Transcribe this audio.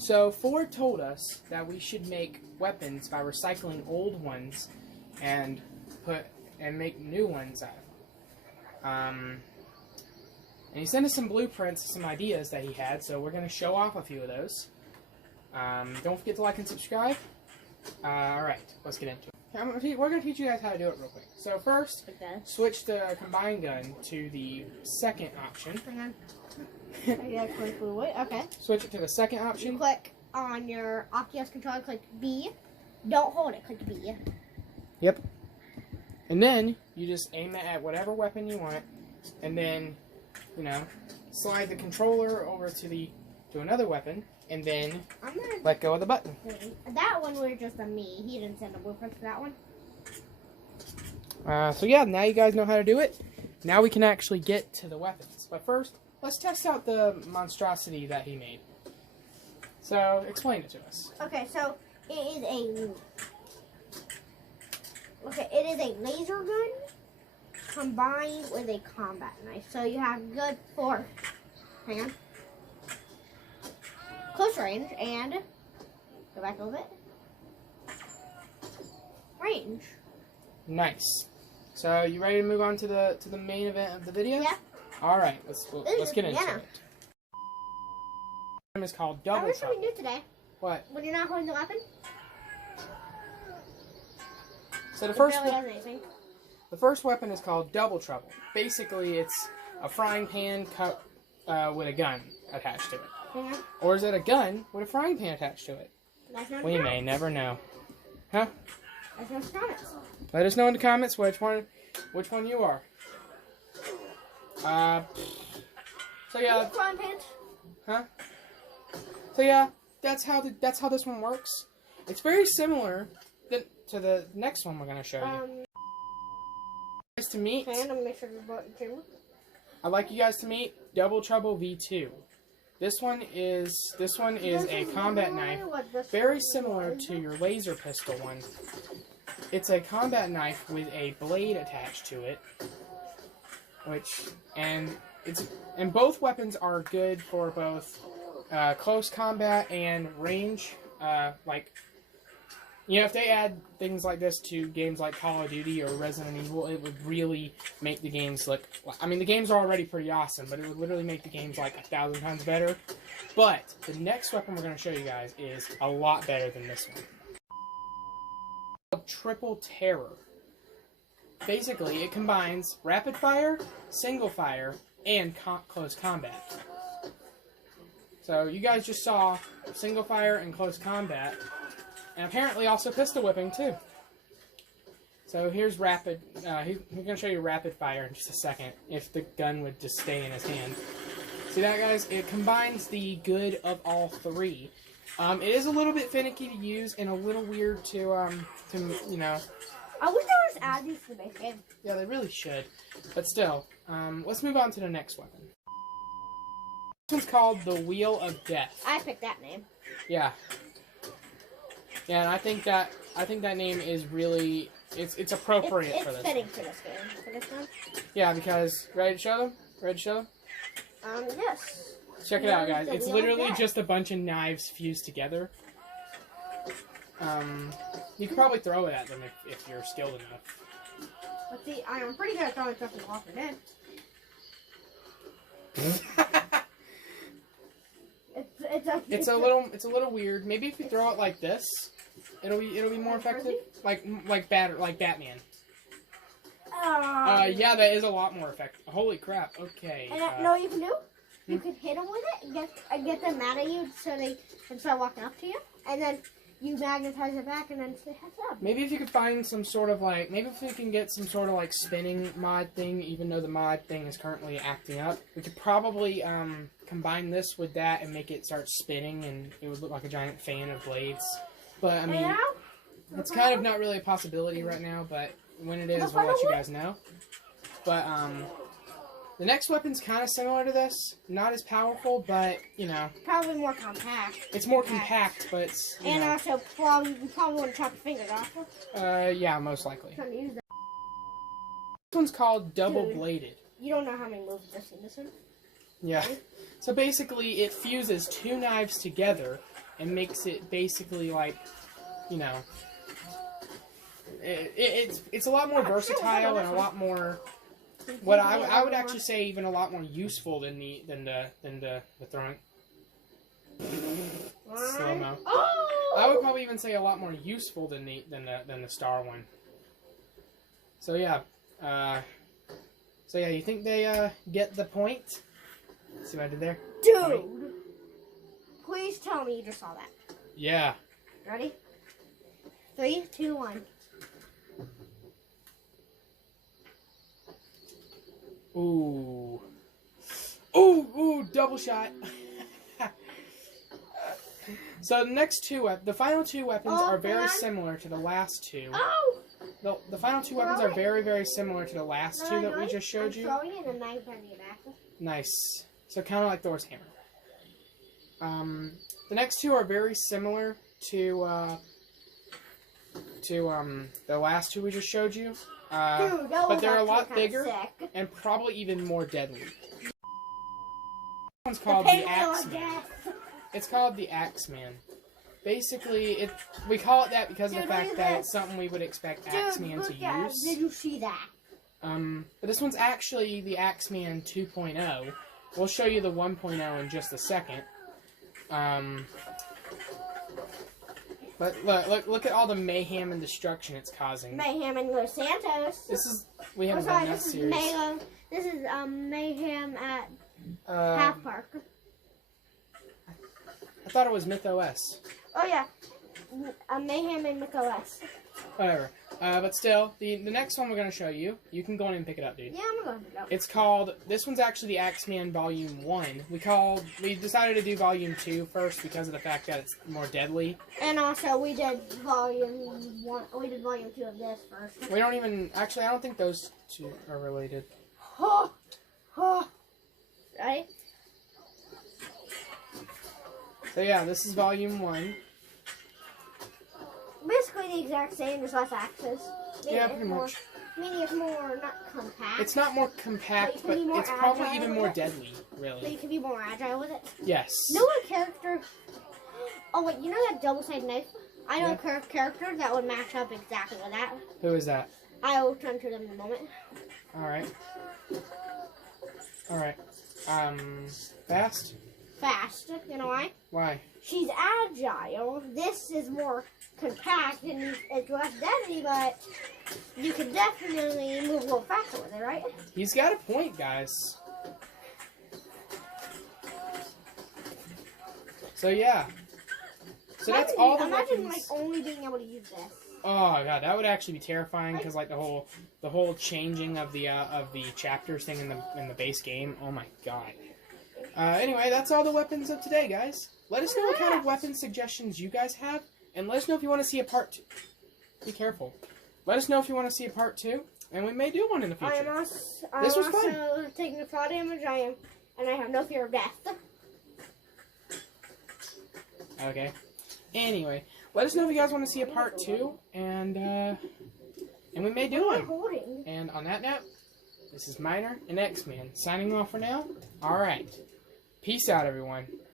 So Ford told us that we should make weapons by recycling old ones and make new ones out of them. And he sent us some blueprints, some ideas that he had, so we're going to show off a few of those. Don't forget to like and subscribe. Alright, let's get into it. We're going to teach you guys how to do it real quick. So first, switch the combine gun to the second option. Hang on. Okay. Switch it to the second option. You click on your Oculus controller, click B. Don't hold it, click B. Yep. And then you just aim it at whatever weapon you want, and then, you know, slide the controller over to another weapon, and then let go of the button. That one was just a me. He didn't send a blueprint for that one. So yeah, now you guys know how to do it. Now we can actually get to the weapons. But first, let's test out the monstrosity that he made. So, explain it to us. Okay, so it is a laser gun combined with a combat knife. So you have good for, hang on, close range and, go back a little bit, range. Nice. So, you ready to move on to the main event of the video? Yeah. Alright, let's get into it. It's called Double I wish Trouble. we knew today. What? When you're not holding the weapon. So the first weapon is called Double Trouble. Basically, it's a frying pan cut with a gun attached to it. Yeah. Or is it a gun with a frying pan attached to it? We know. may never know. Huh? Let us know in the comments. Let us know in the comments which one you are. So yeah. Frying pans. Huh? So yeah, that's how this one works. It's very similar to the next one we're gonna show you. Nice to meet. I'd like you guys to meet Double Trouble V2. This one is a combat knife, very similar to your laser pistol one. It's a combat knife with a blade attached to it, and both weapons are good for both close combat and range. If they add things like this to games like Call of Duty or Resident Evil, it would really make the games look... I mean, the games are already pretty awesome, but it would literally make the games like 1,000 times better. But the next weapon we're going to show you guys is a lot better than this one. Triple Terror. Basically, it combines rapid fire, single fire, and close combat. So you guys just saw single fire and close combat, and apparently also pistol whipping too. So here's rapid. He's going to show you rapid fire in just a second, if the gun would just stay in his hand. See that, guys? It combines the good of all three. It is a little bit finicky to use and a little weird to you know. I wish they would add these to the base game. Yeah, they really should. But still, let's move on to the next weapon. This one's called the Wheel of Death. I picked that name. Yeah. Yeah, and I think that name is really it's appropriate for this. It's fitting for this game. For this one. Yeah, because ready to show them? Ready to show them? Yes. Check it out, guys. It's literally just a bunch of knives fused together. You could probably throw it at them if you're skilled enough. Let's see. I'm pretty good at throwing stuff in Walker Dead. It's a little weird. Maybe if you throw it like this, it'll be more effective. Like Batman. Yeah, that is a lot more effective. Holy crap! Okay. And know what you can do? You can hit them with it and get them mad at you, so they can start walking up to you, and then you magnetize it back, and then say heads up. Maybe if you could find some sort of maybe if we can get some sort of spinning mod thing, even though the mod thing is currently acting up, we could probably combine this with that and make it start spinning, and it would look like a giant fan of blades. But I mean, it's kind of not really a possibility right now. But when it is, we'll let you guys know. But the next weapon's kind of similar to this. Not as powerful, but, you know. Probably more compact. It's more compact, but it's, and also, you probably want to chop your fingers off. Yeah, most likely. This one's called Double Bladed. You don't know how many moves this in this one? Yeah. So basically, it fuses two knives together and makes it basically like, you know, it's a lot more versatile and a lot more. What I would actually say even a lot more useful than the throwing. Slow-mo. Oh! I would probably even say a lot more useful than the star one. So yeah, you think they get the point? See what I did there? Dude, Point. Please tell me you just saw that. Yeah. Ready? 3, 2, 1. Ooh. Ooh, double shot. So the final two weapons are very similar to the last two. Oh! The final two weapons are very, very similar to the last two that we just showed you. I'm throwing it and knife on your back. Nice. So kind of like Thor's hammer. The next two are very similar to the last two we just showed you. Dude, but they're a lot bigger sick. and probably even more deadly. This one's called the Axeman. It's called the Axeman. Basically, we call it that because of the fact that it's something we would expect Axeman to use. Did you see that? But this one's actually the Axeman 2.0. We'll show you the 1.0 in just a second. But look at all the mayhem and destruction it's causing. Mayhem and Los Santos. We haven't done that series. This is Mayhem at Half Park. I thought it was MythOS. Oh yeah, Mayhem and MythOS. Whatever. But still, the next one we're going to show you, you can go in and pick it up, dude. Yeah, I'm going to pick it up. It's called, this one's actually the Axeman Volume 1. We decided to do Volume 2 first because of the fact that it's more deadly. And also, we did Volume 1, we did Volume 2 of this first. We don't even, actually, I don't think those two are related. Right? So yeah, this is Volume 1. Basically the exact same, just less axes. Yeah, pretty much. Meaning it's more, not compact. It's not more compact, but it's probably even more deadly, But really. you can be more agile with it. Yes. No one character... Oh wait, you know that double-sided knife? I know a character that would match up exactly with that. Who is that? I will turn to them in a moment. Alright. Alright. Fast? Fast. You know why? Why? She's agile. This is more compact and it's less deadly, but you can definitely move a little faster with it, right? He's got a point, guys. So yeah. So that's all the weapons. Imagine like only being able to use this. Oh god, that would actually be terrifying because like the whole changing of the chapters thing in the base game. Oh my god. Anyway, that's all the weapons of today, guys. Let us know what kind of weapon suggestions you guys have, and let us know if you want to see a part 2. Be careful. Let us know if you want to see a part 2, and we may do one in the future. I'm This was fun. also taking a fall damage. And I have no fear of death. Okay. Anyway, let us know if you guys want to see a part 2, and we may do one. And on that note, this is Miner and X-Man signing off for now. All right. Peace out, everyone.